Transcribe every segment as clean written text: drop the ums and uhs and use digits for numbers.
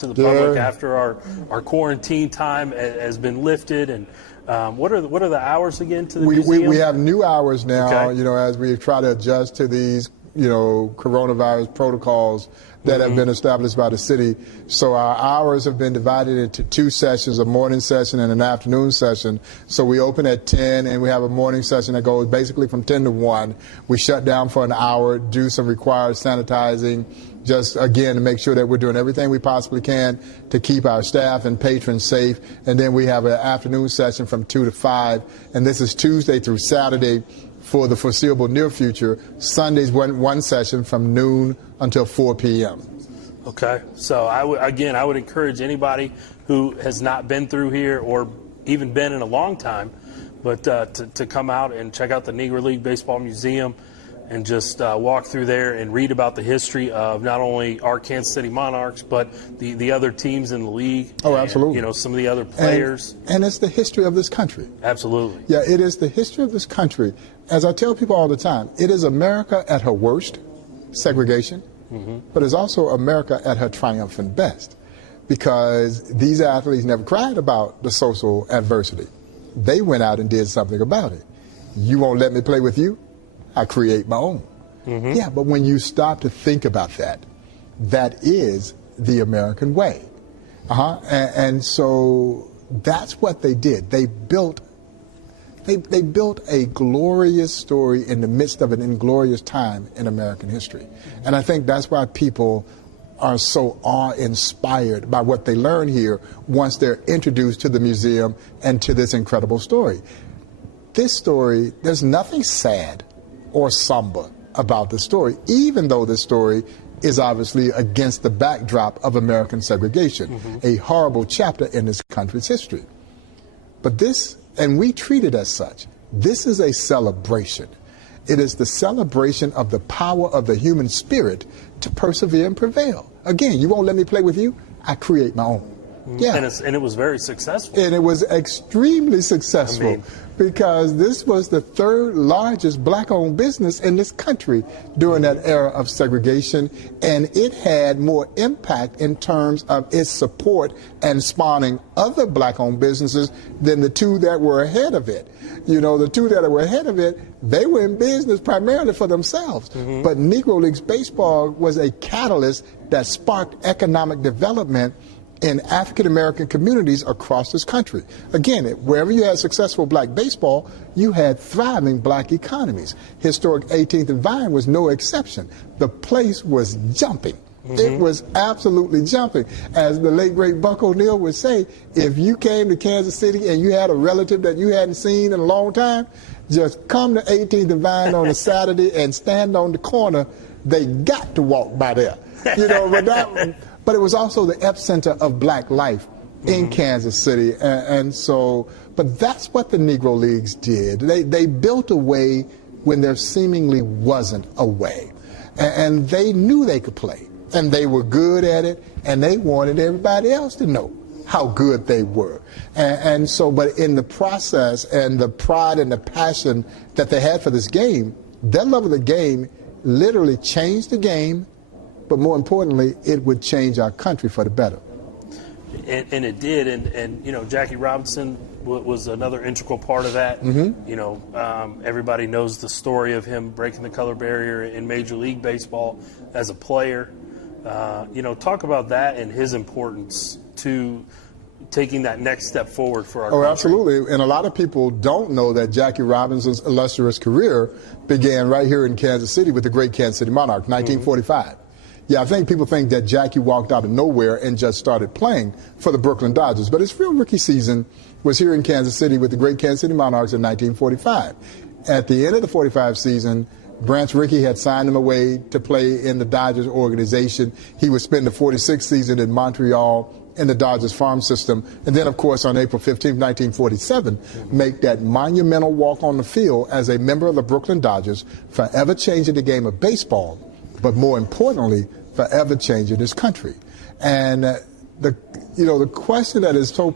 to the public after our quarantine time has been lifted, and what are the hours again to the museum? We have new hours now, okay. As we try to adjust to these, coronavirus protocols that have been established by the city. So our hours have been divided into two sessions, a morning session and an afternoon session. So we open at 10 and we have a morning session that goes basically from 10 to 1. We shut down for an hour, do some required sanitizing, just again to make sure that we're doing everything we possibly can to keep our staff and patrons safe. And then we have an afternoon session from 2 to 5. And this is Tuesday through Saturday for the foreseeable near future. Sundays one session from noon until 4 p.m. Okay, so I would encourage anybody who has not been through here or even been in a long time, but to come out and check out the Negro League Baseball Museum and just walk through there and read about the history of not only our Kansas City Monarchs, but the other teams in the league. Oh, and, absolutely. Some of the other players. And it's the history of this country. Absolutely. Yeah, it is the history of this country. As I tell people all the time, it is America at her worst, segregation, but it's also America at her triumphant best, because these athletes never cried about the social adversity. They went out and did something about it. You won't let me play with you? I create my own. Yeah, but when you stop to think about that, that is the American way. And so that's what they did. They built a glorious story in the midst of an inglorious time in American history. And I think that's why people are so awe-inspired by what they learn here once they're introduced to the museum and to this incredible story. This story, there's nothing sad or somber about the story, even though the story is obviously against the backdrop of American segregation, a horrible chapter in this country's history. But this, and we treat it as such, this is a celebration. It is the celebration of the power of the human spirit to persevere and prevail. Again, you won't let me play with you? I create my own. Yeah. And it was very successful. And it was extremely successful, because this was the third largest black-owned business in this country during that era of segregation, and it had more impact in terms of its support and spawning other black-owned businesses than the two that were ahead of it. The two that were ahead of it, they were in business primarily for themselves. But Negro Leagues Baseball was a catalyst that sparked economic development in African-American communities across this country. Again, wherever you had successful black baseball, you had thriving black economies. Historic 18th and Vine was no exception. The place was jumping. It was absolutely jumping. As the late, great Buck O'Neill would say, if you came to Kansas City and you had a relative that you hadn't seen in a long time, just come to 18th and Vine on a Saturday and stand on the corner. They got to walk by there. But it was also the epicenter of black life in Kansas City. But that's what the Negro Leagues did. They built a way when there seemingly wasn't a way. And they knew they could play. And they were good at it. And they wanted everybody else to know how good they were. But in the process and the pride and the passion that they had for this game, their love of the game literally changed the game. But more importantly, it would change our country for the better. And it did. And Jackie Robinson was another integral part of that. Everybody knows the story of him breaking the color barrier in Major League Baseball as a player. Talk about that and his importance to taking that next step forward for our country. Oh, absolutely. And a lot of people don't know that Jackie Robinson's illustrious career began right here in Kansas City with the great Kansas City Monarchs, 1945. Yeah, I think people think that Jackie walked out of nowhere and just started playing for the Brooklyn Dodgers. But his real rookie season was here in Kansas City with the great Kansas City Monarchs in 1945. At the end of the 45 season, Branch Rickey had signed him away to play in the Dodgers organization. He would spend the 46th season in Montreal in the Dodgers farm system. And then, of course, on April 15, 1947, make that monumental walk on the field as a member of the Brooklyn Dodgers, forever changing the game of baseball, but more importantly, forever changing this country. And the question that is so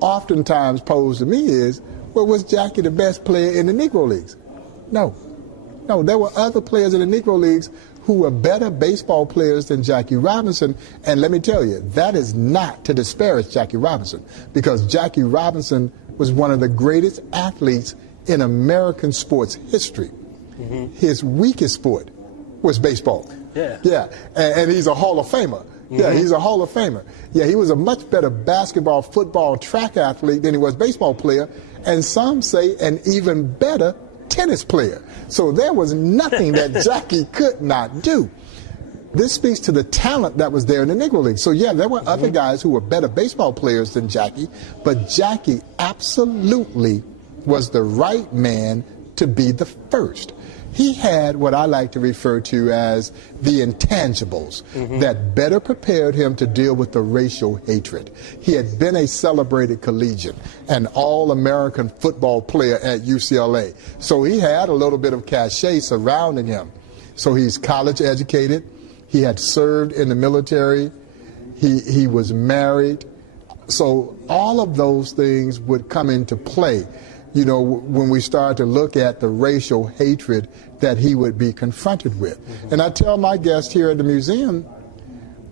oftentimes posed to me is, well, was Jackie the best player in the Negro Leagues? No, there were other players in the Negro Leagues who were better baseball players than Jackie Robinson. And let me tell you, that is not to disparage Jackie Robinson, because Jackie Robinson was one of the greatest athletes in American sports history. His weakest sport was baseball. Yeah, and he's a Hall of Famer. Yeah, he's a Hall of Famer. Yeah, he was a much better basketball, football, track athlete than he was baseball player, and some say an even better tennis player. So there was nothing that Jackie could not do. This speaks to the talent that was there in the Negro League. So yeah, there were other guys who were better baseball players than Jackie, but Jackie absolutely was the right man to be the first. He had what I like to refer to as the intangibles that better prepared him to deal with the racial hatred. He had been a celebrated collegian, an all-American football player at UCLA. So he had a little bit of cachet surrounding him. So he's college educated. He had served in the military. He was married. So all of those things would come into play, you know, when we start to look at the racial hatred that he would be confronted with. And I tell my guests here at the museum,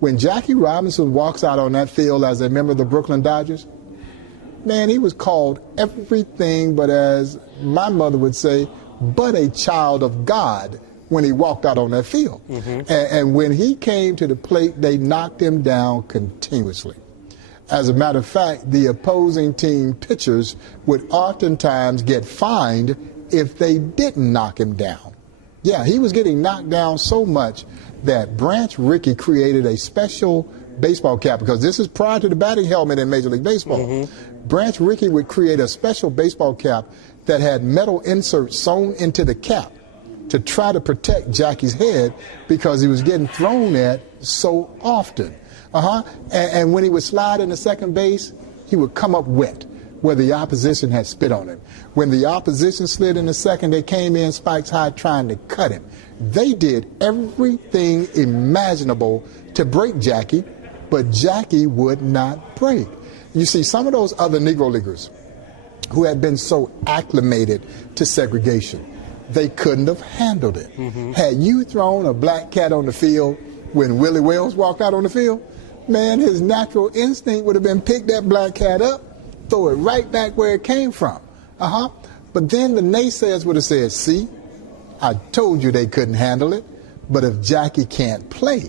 when Jackie Robinson walks out on that field as a member of the Brooklyn Dodgers, man, he was called everything but, as my mother would say, but a child of God when he walked out on that field. And when he came to the plate, they knocked him down continuously. As a matter of fact, the opposing team pitchers would oftentimes get fined if they didn't knock him down. Yeah, he was getting knocked down so much that Branch Rickey created a special baseball cap, because this is prior to the batting helmet in Major League Baseball. Branch Rickey would create a special baseball cap that had metal inserts sewn into the cap to try to protect Jackie's head, because he was getting thrown at so often. And when he would slide into second base, he would come up wet, where the opposition had spit on him. When the opposition slid into second, they came in spikes high trying to cut him. They did everything imaginable to break Jackie, but Jackie would not break. You see, some of those other Negro Leaguers who had been so acclimated to segregation, they couldn't have handled it. Had you thrown a black cat on the field when Willie Wells walked out on the field, man, his natural instinct would have been pick that black cat up, throw it right back where it came from. But then the naysayers would have said, see, I told you they couldn't handle it. But if Jackie can't play,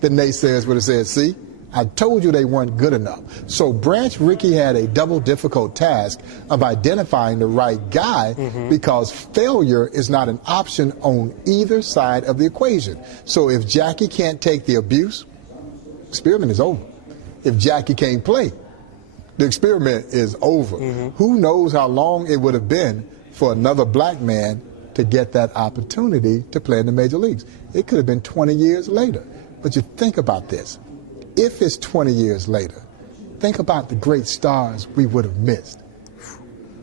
the naysayers would have said, see, I told you they weren't good enough. So Branch Rickey had a double difficult task of identifying the right guy, because failure is not an option on either side of the equation. So if Jackie can't take the abuse, experiment is over. If Jackie can't play, the experiment is over. Who knows how long it would have been for another black man to get that opportunity to play in the major leagues. It could have been 20 years later. But you think about this. If it's 20 years later, think about the great stars we would have missed.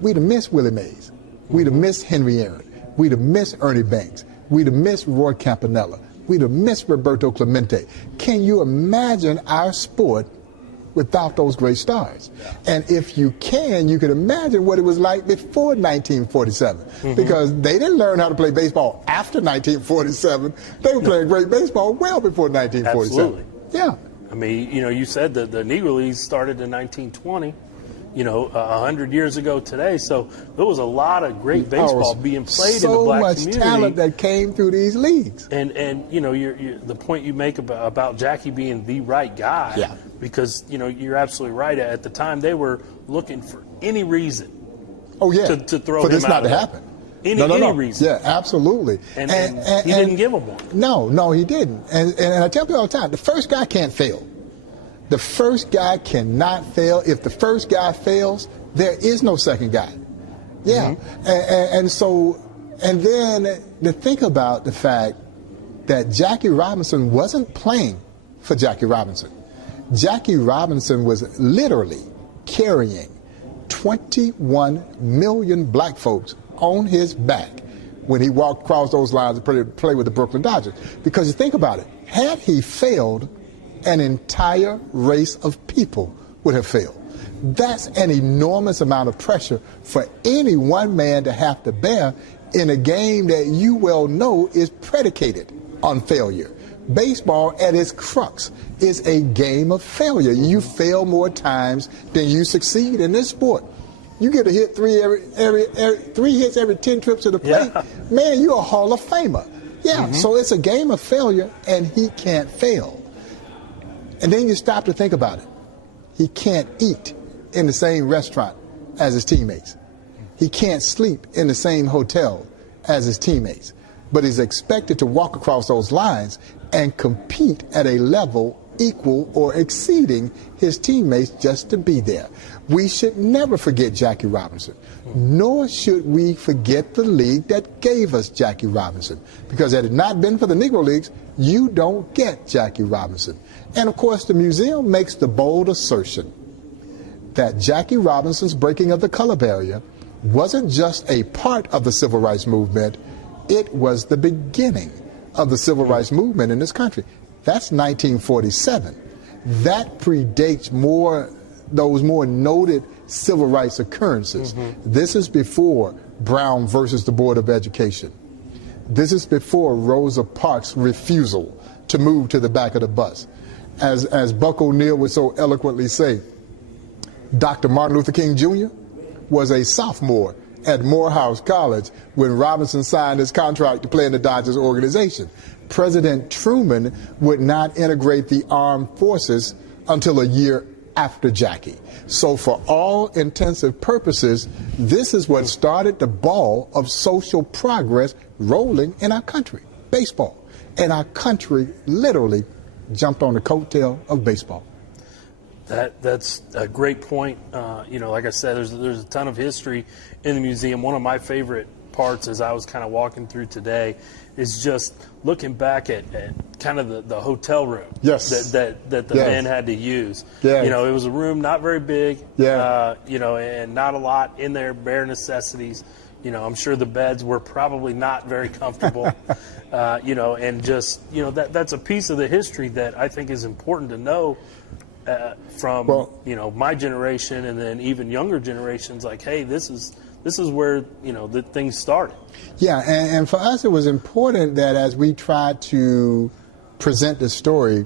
We'd have missed Willie Mays. We'd have missed Henry Aaron. We'd have missed Ernie Banks. We'd have missed Roy Campanella. We'd have missed Roberto Clemente. Can you imagine our sport without those great stars? And if you can imagine what it was like before 1947, because they didn't learn how to play baseball after 1947. They were playing great baseball well before 1947. Absolutely. Yeah. I mean, you know, you said that the Negro Leagues started in 1920, you know, 100 years ago today. So there was a lot of great baseball being played in the black community. So much talent that came through these leagues. And you know, the point you make about Jackie being the right guy, because, you know, you're absolutely right. At the time, they were looking for any reason to throw for him this out not to of happen. Any reason. Yeah, absolutely. And he didn't give them one. No, he didn't. And I tell people all the time, the first guy can't fail. The first guy cannot fail. If the first guy fails, there is no second guy. Yeah. And then to think about the fact that Jackie Robinson wasn't playing for Jackie Robinson. Jackie Robinson was literally carrying 21 million black folks on his back when he walked across those lines to play with the Brooklyn Dodgers. Because you think about it, had he failed, an entire race of people would have failed. That's an enormous amount of pressure for any one man to have to bear in a game that you well know is predicated on failure. Baseball, at its crux, is a game of failure. You fail more times than you succeed in this sport. You get a hit three hits every 10 trips to the plate. Yeah. Man, you're a Hall of Famer. Yeah, so it's a game of failure, and he can't fail. And then you stop to think about it. He can't eat in the same restaurant as his teammates. He can't sleep in the same hotel as his teammates. But he's expected to walk across those lines and compete at a level equal or exceeding his teammates just to be there. We should never forget Jackie Robinson, nor should we forget the league that gave us Jackie Robinson. Because had it not been for the Negro Leagues, you don't get Jackie Robinson. And of course, the museum makes the bold assertion that Jackie Robinson's breaking of the color barrier wasn't just a part of the civil rights movement, it was the beginning of the civil rights movement in this country. That's 1947. That predates those more noted civil rights occurrences. This is before Brown versus the Board of Education. This is before Rosa Parks' refusal to move to the back of the bus. As Buck O'Neill would so eloquently say, Dr. Martin Luther King Jr. was a sophomore at Morehouse College when Robinson signed his contract to play in the Dodgers organization. President Truman would not integrate the armed forces until a year after Jackie. So for all intensive purposes, this is what started the ball of social progress rolling in our country, baseball. And our country literally jumped on the coattail of baseball. That's a great point. Like I said, there's a ton of history in the museum. One of my favorite parts as I was kind of walking through today is just looking back at kind of the hotel room that the men had to use. Yeah. It was a room not very big, yeah. And not a lot in there, bare necessities. I'm sure the beds were probably not very comfortable, and just, that's a piece of the history that I think is important to know from, my generation and then even younger generations, like, hey, this is where, the things started. Yeah, and for us it was important that as we tried to present the story,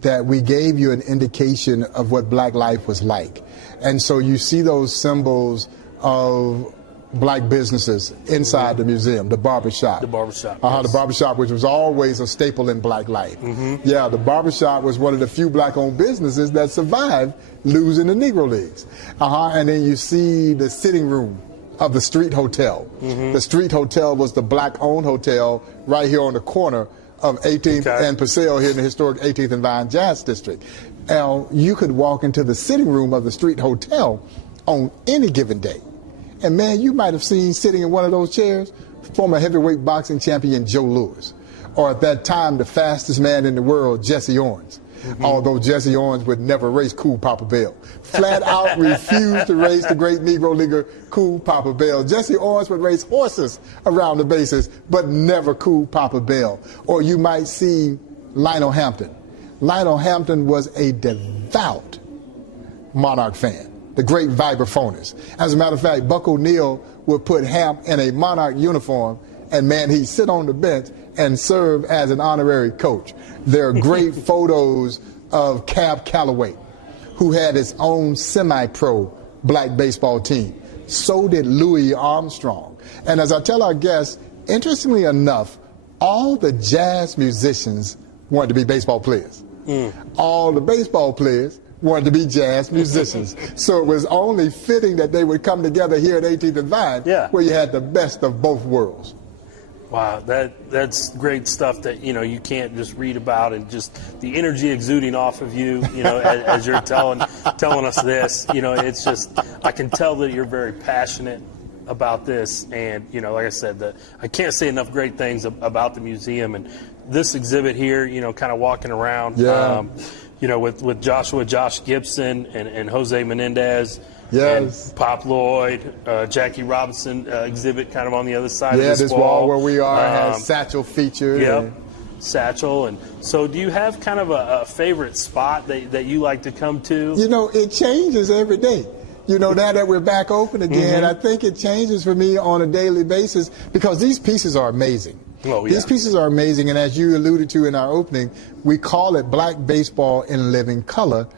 that we gave you an indication of what black life was like. And so you see those symbols of black businesses inside the museum, the barbershop. The barbershop. Yes. The barbershop, which was always a staple in black life. Yeah, the barbershop was one of the few black-owned businesses that survived losing the Negro Leagues. And then you see the sitting room of the Street Hotel. The Street Hotel was the black-owned hotel right here on the corner of 18th and Paseo here in the historic 18th and Vine Jazz District. Now, you could walk into the sitting room of the Street Hotel on any given day. And man, you might have seen sitting in one of those chairs former heavyweight boxing champion Joe Louis, or at that time the fastest man in the world, Jesse Owens. Although Jesse Owens would never race Cool Papa Bell. Flat out refused to race the great Negro leaguer Cool Papa Bell. Jesse Owens would race horses around the bases, but never Cool Papa Bell. Or you might see Lionel Hampton. Lionel Hampton was a devout Monarch fan, the great vibraphonist. As a matter of fact, Buck O'Neill would put Hamp in a Monarch uniform, and man, he'd sit on the bench and serve as an honorary coach. There are great photos of Cab Calloway, who had his own semi-pro black baseball team. So did Louis Armstrong. And as I tell our guests, interestingly enough, all the jazz musicians wanted to be baseball players. All the baseball players wanted to be jazz musicians. So it was only fitting that they would come together here at 18th and Vine, where you had the best of both worlds. Wow, that's great stuff that, you can't just read about, and just the energy exuding off of you, as you're telling us this, it's just, I can tell that you're very passionate about this. And, like I said, I can't say enough great things about the museum and this exhibit here, kind of walking around, with Josh Gibson and Jose Menendez. Yes. And Pop Lloyd, Jackie Robinson exhibit kind of on the other side of this wall. Wall where we are has Satchel featured. Yep, Satchel. And so do you have kind of a favorite spot that you like to come to? It changes every day. Now that we're back open again, I think it changes for me on a daily basis because these pieces are amazing. Oh, yeah. These pieces are amazing, and as you alluded to in our opening, we call it Black Baseball in Living Color